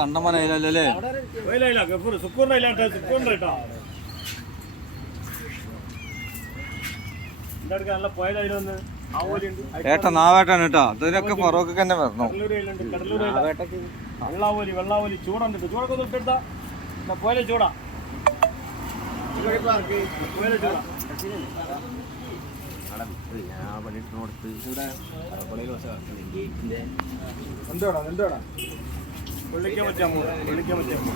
കണ്ടമാനല്ലേ ഏട്ടാ നാവേട്ടാണ് കേട്ടോ. ഇതിനൊക്കെ പുറകെ തന്നെ വരണം. വെള്ളാവലി വെള്ളാവലി ചൂടുണ്ട്. ചൂടൊക്കെ ഇട്ടെടുത്താ പോയാലേ ചൂടാ വിളിക്കാൻ പറ്റാമോ വിളിക്കാൻ പറ്റാമോ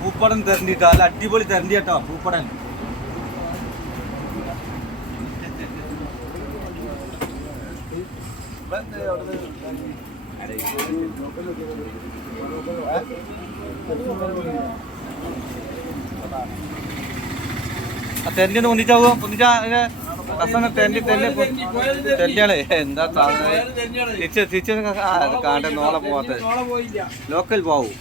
പൂപ്പടം തെരണ്ടിട്ടോ. അല്ല അടിപൊളി തെരണ്ടി കേട്ടോ പൂപ്പടൻ. തെരണ്ടി ഒന്ന് പൊന്തിച്ചാവോ? പൊന്തിച്ചാ തെരണ്ടിയാണ്. എന്താ തിരിച്ച് കാട്ടെ നോളെ പോവാത്ത ലോക്കൽ പോവും.